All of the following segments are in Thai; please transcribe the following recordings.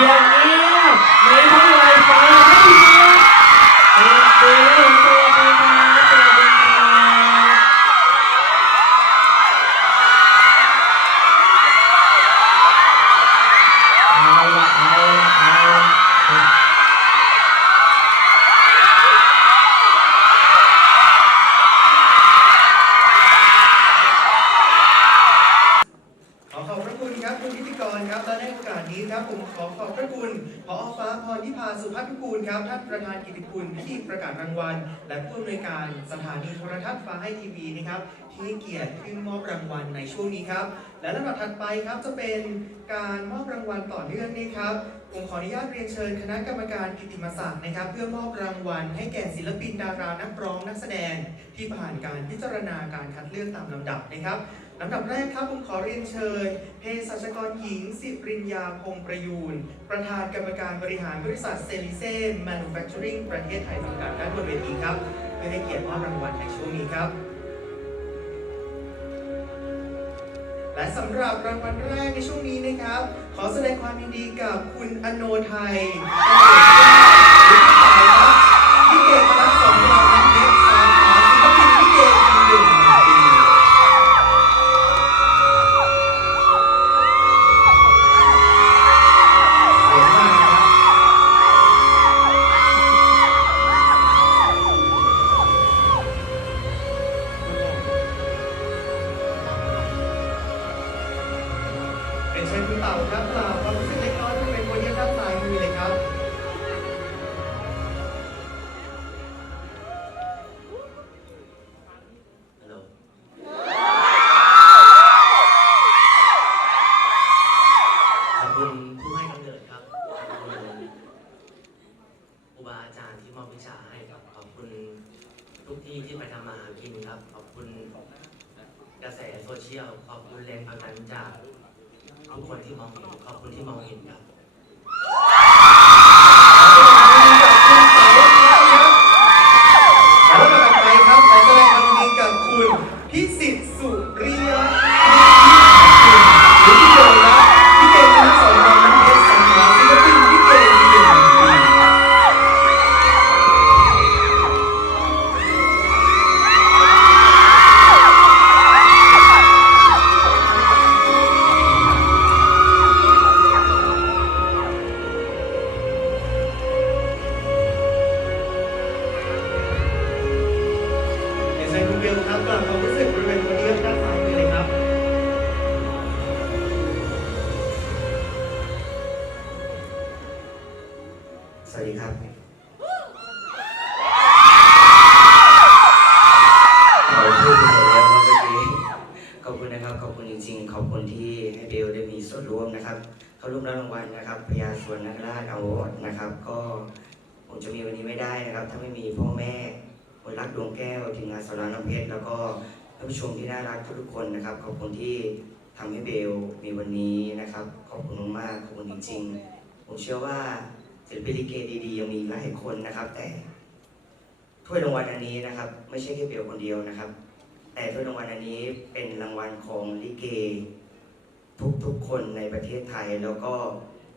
อย่างเงียบไม่ อกาสนี้ครับผมขอขอบพระคุณพอฟ้าพรนิพาสุภาพพิกูลครับท่านประธานกิตติคุณพิธีประกาศรางวัล และผู้อำนวยการสถานีโทรทัศน์ฟ้าให้ทีวีนะครับ ที่ให้เกียรติขึ้นมอบรางวัลในช่วงนี้ครับ และลำดับถัดไปครับจะเป็นการมอบรางวัลต่อเนื่องนี่ครับผมขออนุญาตเรียนเชิญคณะกรรมการกิตติมศักดิ์นะครับ เพื่อมอบรางวัลให้แก่ศิลปินดารานักร้องนักแสดง ที่ผ่านการพิจารณาการคัดเลือกตามลำดับนะครับลำดับแรกครับผมขอเรียนเชิญเภสัชกรหญิง สิปริญญาพงประยูน ประธานกรรมการบริหารบริษัทเซลิเซ่แมนูแฟคเจอริงประเทศไทยจำกัดด้านบนเวทีครับเพื่อให้เกียรติมอบรางวัลในช่วงนี้ครับ และสำหรับรางวัลแรกในช่วงนี้นะครับ ขอแสดงความยินดีกับคุณอโนไทยาอาจารย์ที่มอบวิชาให้ครับขอบคุณทุกที่ที่ไปทำมาหากินครับขอบคุณกระแสโซเชียลขอบคุณแรงผลักดันจากทุกคนที่มองเห็นขอบคุณที่มองเห็นครับ วัสดีครับขอพูดไปแล้วครับเมื่อกี้ขอบคุณนะครับ ขอบคุณจริงๆ ขอบคุณที่ให้เบลได้มีส่วนร่วมนะครับ เข้าร่วมรับรางวัลนะครับพญาสวนนักราชอวอร์ดนะครับ ก็ผมจะมีวันนี้ไม่ได้นะครับ ถ้าไม่มีพ่อแม่คนรักดวงแก้วทีมงานสารน้ำเพชรแล้วก็ท่านผู้ชมที่น่ารักทุกๆคนนะครับ ขอบคุณที่ทำให้เบลมีวันนี้นะครับ ขอบคุณมากๆขอบคุณจริงๆผมเชื่อว่า ศิลปินลิเกดีๆยังมีหลายคนนะครับ แต่ถ้วยรางวัลอันนี้นะครับ ไม่ใช่แค่เบลคนเดียวนะครับ แต่ถ้วยรางวัลอันนี้เป็นรางวัลของลิเก ทุกๆคนในประเทศไทย แล้วก็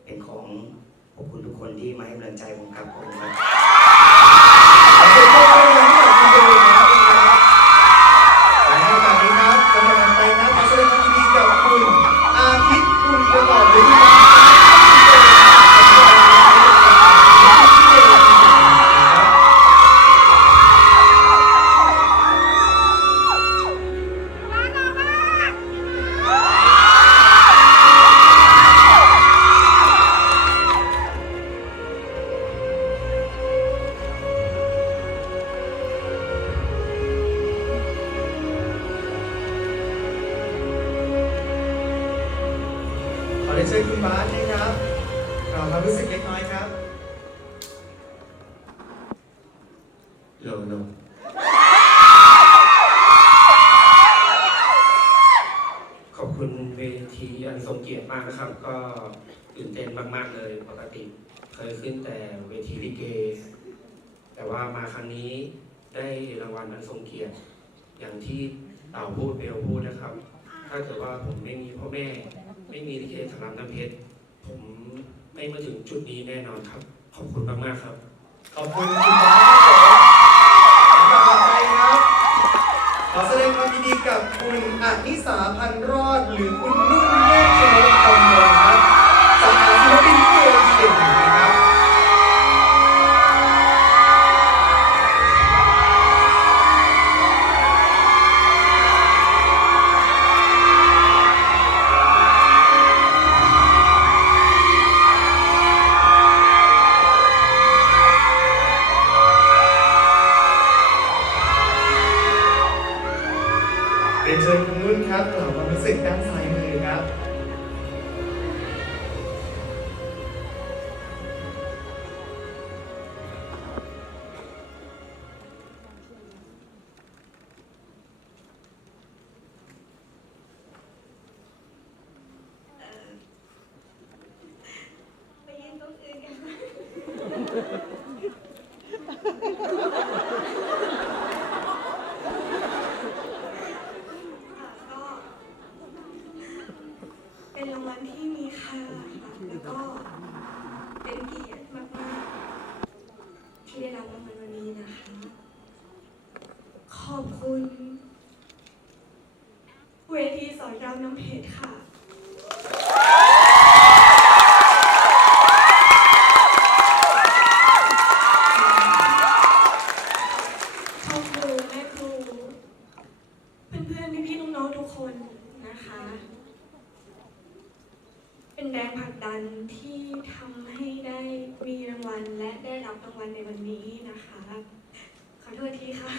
เป็นของพวกคุณทุกคนที่มาให้กำลังใจผมครับขอบคุณครับ ชิญคุณบาสนะครับกล่าวความรู้สึกเล็กน้อยครับโลโลขอบคุณเวทีอันทรงเกียรติมากนะครับ ก็ตื่นเต้นมาก ๆ เลยปกติ เคยขึ้นแต่เวทีลิเก แต่ว่ามาครั้งนี้ได้รางวัลอันทรงเกียรติ อย่างที่เต่าพูดเบลพูดนะครับ ถ้าเกิดว่าผมไม่มีพ่อแม่ ไม่มีลิเกสารามน้ำเพชรผมไม่มาถึงจุดนี้แน่นอนครับ ขอบคุณมากๆครับ ขอบคุณคุณหมอครับผมลำดับต่อไปครับ ขอแสดงความยินดีกับคุณอนิสาพันรอดหรือคุณนุ่นเนตรชนกกำลัง เป็นราที่มีค่าค่ะแล้วก็เป็นเกียรติมากๆ ที่ได้รับรางวัลวันนี้นะคะ ขอบคุณ เวทีสอนรามน้ำเพชรค่ะครอบครูแม่ครู เพื่อนๆพี่ๆน้องๆทุกคนนะคะ แรงผลักดันที่ทำให้ได้มีรางวัลและได้รับรางวัลในวันนี้นะคะ ขอโทษทีค่ะ